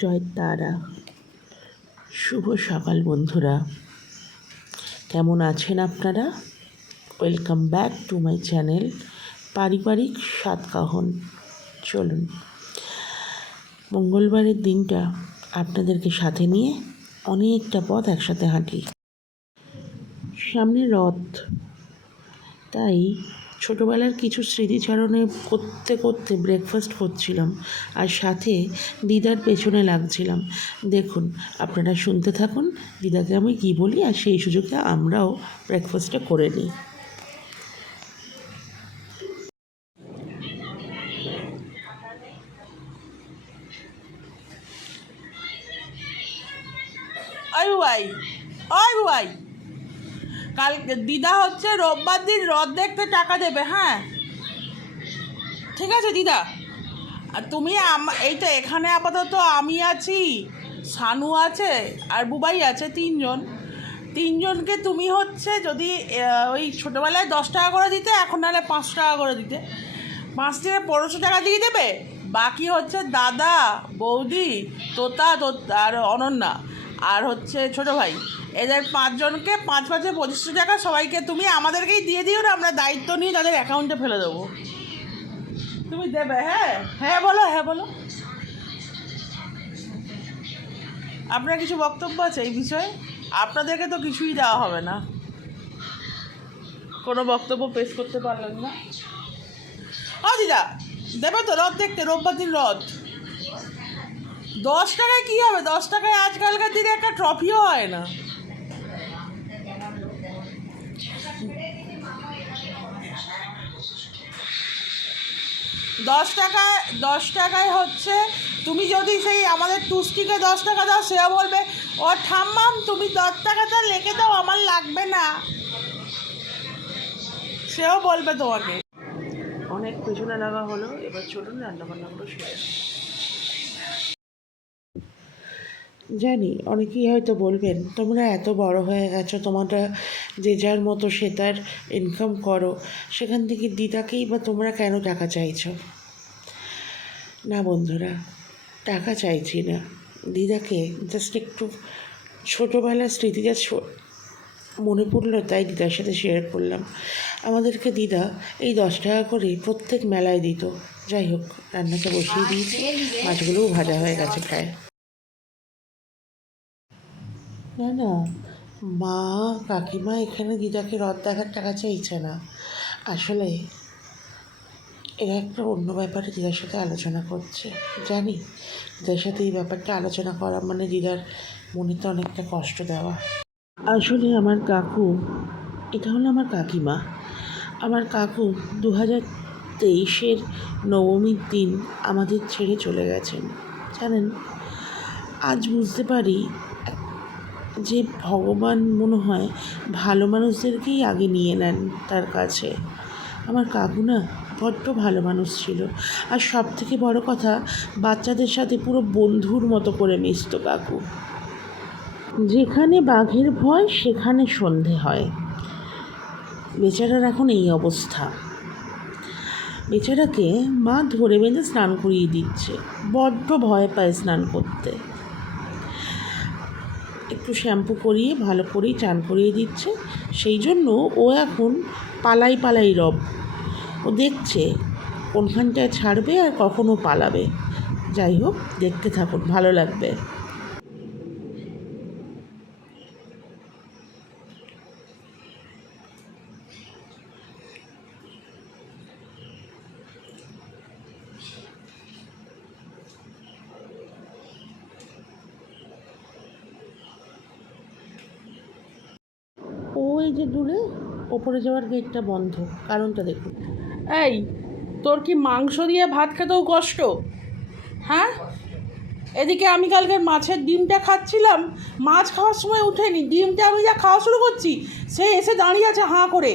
জয় তারা। শুভ সকাল বন্ধুরা, কেমন আছেন আপনারা? Welcome back to my channel পারিবারিক সাতকাহন। চলুন মঙ্গলবারের দিনটা আপনাদেরকে সাথে নিয়ে অনেকটা পথ একসাথে হাঁটি। সামনে রথ, তাই ছোটোবেলার কিছু স্মৃতিচারণে করতে করতে ব্রেকফাস্ট করছিলাম আর সাথে দিদার পেছনে লাগছিলাম। দেখুন, আপনারা শুনতে থাকুন দিদাকে আমি কী বলি, আর সেই সুযোগে আমরাও ব্রেকফাস্টটা করে নিই। কালকে দিদা হচ্ছে রোববার দিন রথ দেখতে টাকা দেবে। হ্যাঁ ঠিক আছে দিদা। আর তুমি এই তো এখানে আপাতত আমি আছি, সানু আছে আর বুবাই আছে, তিনজনকে তুমি হচ্ছে যদি ওই ছোটোবেলায় 10 টাকা করে দিতে, এখন নাহলে 5 টাকা করে দিতে, 5 থেকে 1500 টাকা দিয়ে দেবে। বাকি হচ্ছে দাদা, বৌদি, তোতা আর অনন্যা আর হচ্ছে ছোটো ভাই, এদের 5 জনকে 5 5-এ 2500 টাকা সবাইকে তুমি আমাদেরকেই দিয়ে দিও না, আমরা দায়িত্ব নিয়ে তাদের অ্যাকাউন্টে ফেলে দেবো। তুমি দেবে? হ্যাঁ হ্যাঁ বলো, হ্যাঁ বলো। আপনার কিছু বক্তব্য আছে এই বিষয়ে? আপনাদেরকে তো কিছুই দেওয়া হবে না, কোনো বক্তব্য পেশ করতে পারলেন না। দিদা দেবে তো রথ দেখতে? রোববার দিন রথ। 10 টাকায় কী হবে? 10 টাকায় আজকালকার দিনে একটা ট্রফিও হয় না। দশ টাকায় হচ্ছে, তুমি যদি সেই আমাদের তুষ্টিকে 10 টাকা দাও, সেও বলবে ও ঠাম্মাম তুমি 10 টাকাটা লিখে দাও, আমার লাগবে না, সেও বলবে তোমাকে। অনেক পেছনে লাগা হলো, এবার চলুন রান্নাবান্নাগুলো সেরে। জানি অনেকেই হয়তো বলবেন, তোমরা এত বড় হয়ে গেছো, তোমরা যে যার মতো সে তার ইনকাম করো, সেখান থেকে দিদাকেই বা তোমরা কেন টাকা চাইছো? না বন্ধুরা, টাকা চাইছি না, দিদাকে জাস্ট একটু ছোটোবেলার স্মৃতিটা মনে পড়লো, তাই দিদার সাথে শেয়ার করলাম। আমাদেরকে দিদা এই 10 টাকা করে প্রত্যেক মেলায় দিত। যাই হোক, রান্নাটা বসিয়ে দিয়েছি, মাছগুলোও ভাজা হয়ে গেছে প্রায়। না না, মা কাকিমা এখানে দিদাকে রথ দেখার টাকা চাইছে না। আসলে এরা একটা অন্য ব্যাপারে দিদার সাথে আলোচনা করছে। জানি দিদার সাথে এই ব্যাপারটা আলোচনা করা মানে দিদার মনে তো অনেকটা কষ্ট দেওয়া। আসলে আমার কাকু, এটা হলো আমার কাকিমা, আমার কাকু 2023-এর নবমীর দিন আমাদের ছেড়ে চলে গেছেন। জানেন, আজ বুঝতে পারি যে ভগবান মনে হয় ভালো মানুষদেরকেই আগে নিয়ে নেন তার কাছে। আমার কাকু না বড্ড ভালো মানুষ ছিল, আর সব থেকে বড় কথা, বাচ্চাদের সাথে পুরো বন্ধুর মতো করে মিশত কাকু। যেখানে বাঘের ভয় সেখানে সন্ধে হয়। বেচারার এখন এই অবস্থা। বেচারাকে মা ধরে বেঁধে স্নান করিয়ে দিচ্ছে, বড্ড ভয় পায় স্নান করতে। একটু শ্যাম্পু করিয়ে ভালো করেই চান করিয়ে দিচ্ছে, সেই জন্য ও এখন পালাই রব। ও দেখছে কোনখানটায় ছাড়বে আর কখনও পালাবে। যাই হোক, দেখতে থাকুন, ভালো লাগবে। ওই যে দূরে ওপরে যাওয়ার গেটটা বন্ধ, কারণটা দেখুন। এই তোর কি মাংস দিয়ে ভাত খেতেও কষ্ট? হ্যাঁ, এদিকে আমি কালকের মাছের ডিমটা খাচ্ছিলাম, মাছ খাওয়ার সময় উঠেনি, ডিমটা আমি যা খাওয়া শুরু করছি, সে এসে দাঁড়িয়ে আছে হাঁ করে।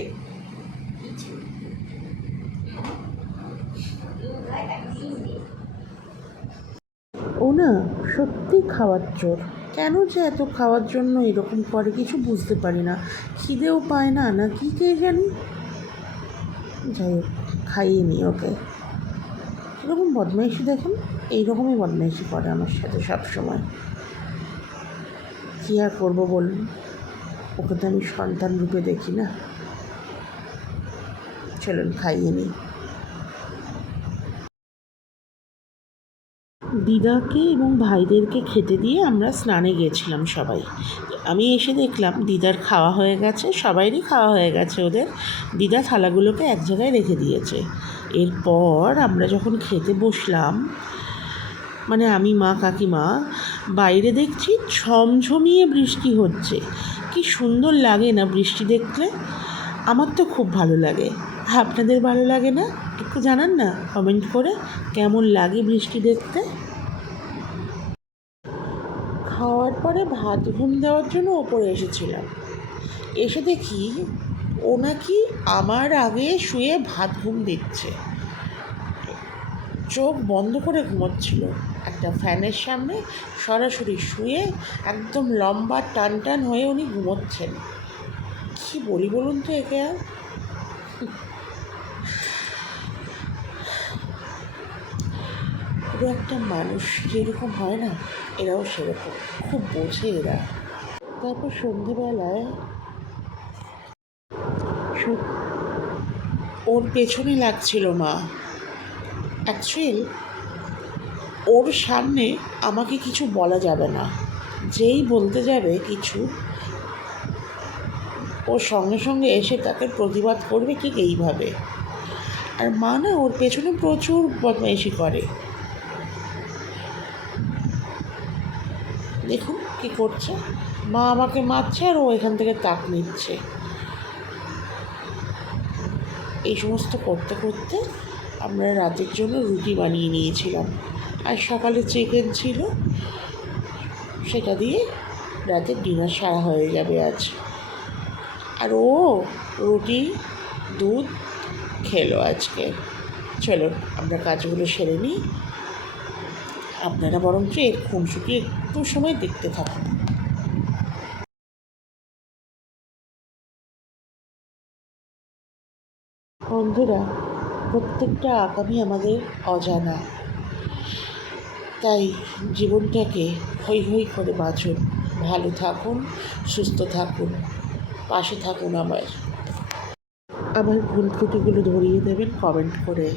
ও না সত্যি খাওয়ার চোর। কেন যে এত খাওয়ার জন্য এরকম করে কিছু বুঝতে পারি না। খিদেও পায় না, না কি কে জানি। যাই হোক, খাইয়ে নি ওকে, ঠিক কীরকম বদমাইশি দেখুন, এইরকমই বদমাইশি করে আমার সাথে সবসময়। কী আর করবো বলুন, ওকে তো আমি সন্তান রূপে দেখি না। চলুন খাইয়ে নিই। দিদাকে এবং ভাইদেরকে খেতে দিয়ে আমরা স্নানে গিয়েছিলাম সবাই। আমি এসে দেখলাম দিদার খাওয়া হয়ে গেছে, সবাইরই খাওয়া হয়ে গেছে ওদের। দিদা থালাগুলোকে এক জায়গায় রেখে দিয়েছে। এরপর আমরা যখন খেতে বসলাম, মানে আমি, মা, কাকিমা, বাইরে দেখছি ঝমঝমিয়ে বৃষ্টি হচ্ছে। কি সুন্দর লাগে না বৃষ্টি দেখলে? আমার তো খুব ভালো লাগে। আপনাদের ভালো লাগে না? একটু জানান না কমেন্ট করে কেমন লাগে বৃষ্টি দেখতে। খাওয়ার পরে ভাত ঘুম দেওয়ার জন্য ওপরে এসেছিলাম। এসে দেখি ও নাকি আমার আগে শুয়ে ভাত ঘুম দিচ্ছে। চোখ বন্ধ করে ঘুমোচ্ছিল একটা ফ্যানের সামনে সরাসরি শুয়ে, একদম লম্বা টান টান হয়ে উনি ঘুমোচ্ছেন। কী বলি বলুন তো একে আর। পুরো একটা মানুষ যেরকম হয় না, এরাও সেরকম, খুব বোঝে এরা। তারপর সন্ধেবেলায় ওর পেছনে লাগছিল মা। অ্যাকচুয়ালি ওর সামনে আমাকে কিছু বলা যাবে না, যেই বলতে যাবে কিছু ও সঙ্গে সঙ্গে এসে তাকে প্রতিবাদ করবে ঠিক এইভাবে। আর মা না ওর পেছনে প্রচুর বদমাইশি করে। দেখুন কী করছে, মা আমাকে মারছে আর ও এখান থেকে তাক নিচ্ছে। এই সমস্ত করতে করতে আমরা রাতের জন্য রুটি বানিয়ে নিয়েছিলাম, আর সকালে চিকেন ছিল, সেটা দিয়ে রাতের ডিনার সারা হয়ে যাবে আজ। আর ও রুটি দুধ খেলো আজকে। চলো আমরা কাজগুলো সেরে নিই, আপনারা বরঞ্চ এর খুনসুটি একটু সময় দেখতে থাকুন। বন্ধুরা, প্রত্যেকটা আগামী আমাদের অজানা, তাই জীবনটাকে হৈ হৈ করে বাঁচুন, ভালো থাকুন, সুস্থ থাকুন, পাশে থাকুন। আমার ভুল ত্রুটিগুলো ধরিয়ে দেবেন কমেন্ট করে।